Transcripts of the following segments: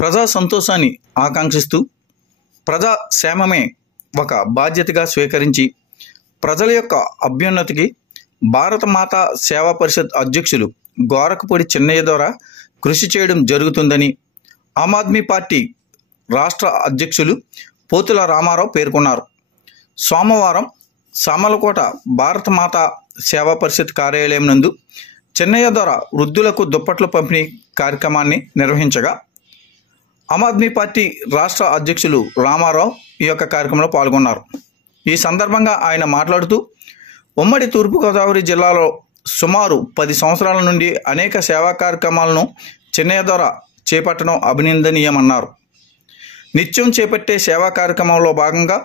ప్రజా సంతోషాన్ని ఆకాంక్షిస్తూ ప్రజా క్షేమమే ఒక బాధ్యతగా స్వీకరించి ప్రజల యొక్క అభ్యున్నతికి భారత మాతా సేవా పరిషత్ అధ్యక్షులు గోరకపూడి చిన్నయ్య ద్వారా కృషి చేయడం జరుగుతుందని ఆమ్ ఆద్మీ పార్టీ రాష్ట్ర అధ్యక్షులు పోతుల రామారావు పేర్కొన్నారు. సోమవారం సామలకోట భారత మాతా సేవా పరిషత్ కార్యాలయం నందు చిన్నయ్య ద్వారా వృద్ధులకు దుప్పట్ల పంపిణీ కార్యక్రమాన్ని నిర్వహించగా ఆమ్ ఆద్మీ పార్టీ రాష్ట్ర అధ్యక్షులు రామారావు ఈ యొక్క కార్యక్రమంలో పాల్గొన్నారు. ఈ సందర్భంగా ఆయన మాట్లాడుతూ ఉమ్మడి తూర్పుగోదావరి జిల్లాలో సుమారు 10 సంవత్సరాల నుండి అనేక సేవా కార్యక్రమాలను చిన్నయ్య ద్వారా చేపట్టడం అభినందనీయమన్నారు. నిత్యం చేపట్టే సేవా కార్యక్రమంలో భాగంగా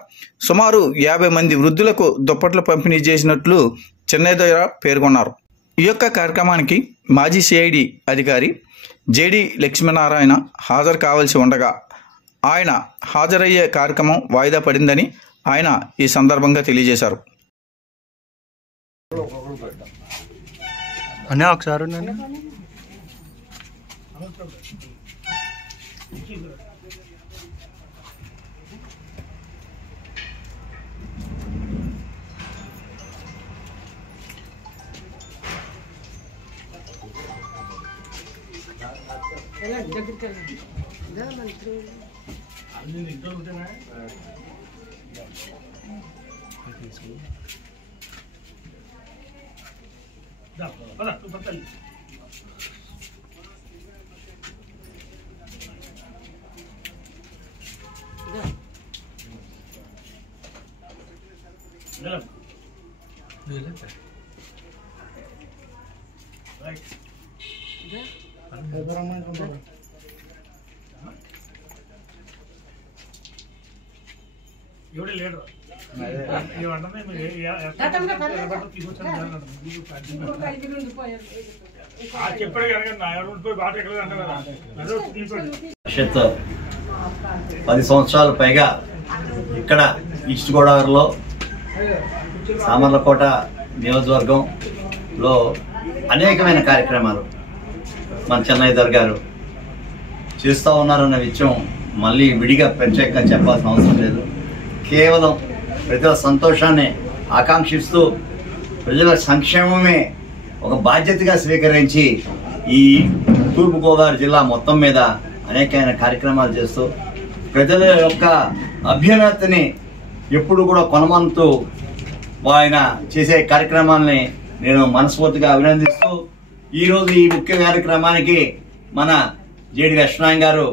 సుమారు 50 మంది వృద్ధులకు దుప్పట్లు పంపిణీ చేసినట్లు చిన్నయ్య ద్వారా పేర్కొన్నారు. ఈ యొక్క కార్యక్రమానికి మాజీ సిఐడి అధికారి జేడి లక్ష్మీనారాయణ హాజరు కావాల్సి ఉండగా ఆయన హాజరయ్యే కార్యక్రమం వాయిదా పడిందని ఆయన ఈ సందర్భంగా తెలియజేశారు. పరిషత్ 10 సంవత్సరాల పైగా ఇక్కడ ఈస్ట్ గోదావరిలో సామర్లకోట నియోజకవర్గంలో అనేకమైన కార్యక్రమాలు మన చెన్నయ్య గారు చేస్తూ ఉన్నారన్న విషయం మళ్ళీ విడిగా ప్రత్యేకంగా చెప్పాల్సిన అవసరం లేదు. కేవలం ప్రజల సంతోషాన్ని ఆకాంక్షిస్తూ ప్రజల సంక్షేమమే ఒక బాధ్యతగా స్వీకరించి ఈ తూర్పుగోదావరి జిల్లా మొత్తం మీద అనేకమైన కార్యక్రమాలు చేస్తూ ప్రజల యొక్క అభ్యున్నతిని ఎప్పుడు కూడా కొనమంతూ ఆయన చేసే కార్యక్రమాలని నేను మనస్ఫూర్తిగా అభినందిస్తూ ఈరోజు ఈ ముఖ్య కార్యక్రమానికి మన జేడి లక్ష్మీనారాయణ గారు,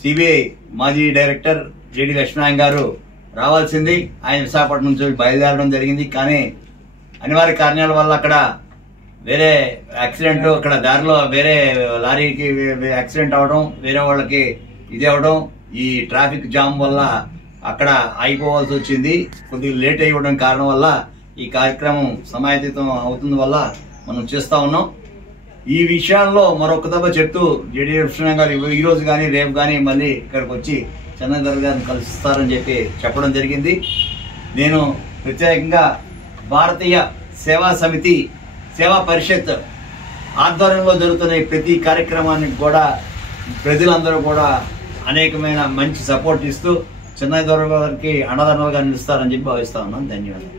సిబిఐ మాజీ డైరెక్టర్ జేడి లక్ష్మీనారాయణ గారు రావాల్సింది. ఆయన విశాఖపట్నం నుంచి బయలుదేరడం జరిగింది. కానీ అనివార్య కారణాల వల్ల అక్కడ వేరే యాక్సిడెంట్, అక్కడ దారిలో వేరే లారీకి యాక్సిడెంట్ అవడం, వేరే వాళ్ళకి ఇది అవడం, ఈ ట్రాఫిక్ జామ్ వల్ల అక్కడ అయిపోవాల్సి వచ్చింది. కొద్దిగా లేట్ అయ్యడం కారణం వల్ల ఈ కార్యక్రమం సమాయత్తం అవుతుంది వల్ల మనం చేస్తా ఉన్నాం. ఈ విషయాల్లో మరొక దఫా చెప్తూ జేడీ లక్ష్మీనారాయణ గారు ఈ రోజు కానీ రేపు కానీ మళ్ళీ ఇక్కడికి వచ్చి చెన్నయ్య గారిని కలుస్తారని చెప్పి చెప్పడం జరిగింది. నేను ప్రత్యేకంగా భారతీయ సేవా సమితి సేవా పరిషత్ ఆధ్వర్యంలో జరుగుతున్న ప్రతి కార్యక్రమానికి కూడా ప్రజలందరూ కూడా అనేకమైన మంచి సపోర్ట్ ఇస్తూ చెన్నయ్య గారికి అండదండలుగా నిలుస్తారని చెప్పి భావిస్తా ఉన్నాను. ధన్యవాదాలు.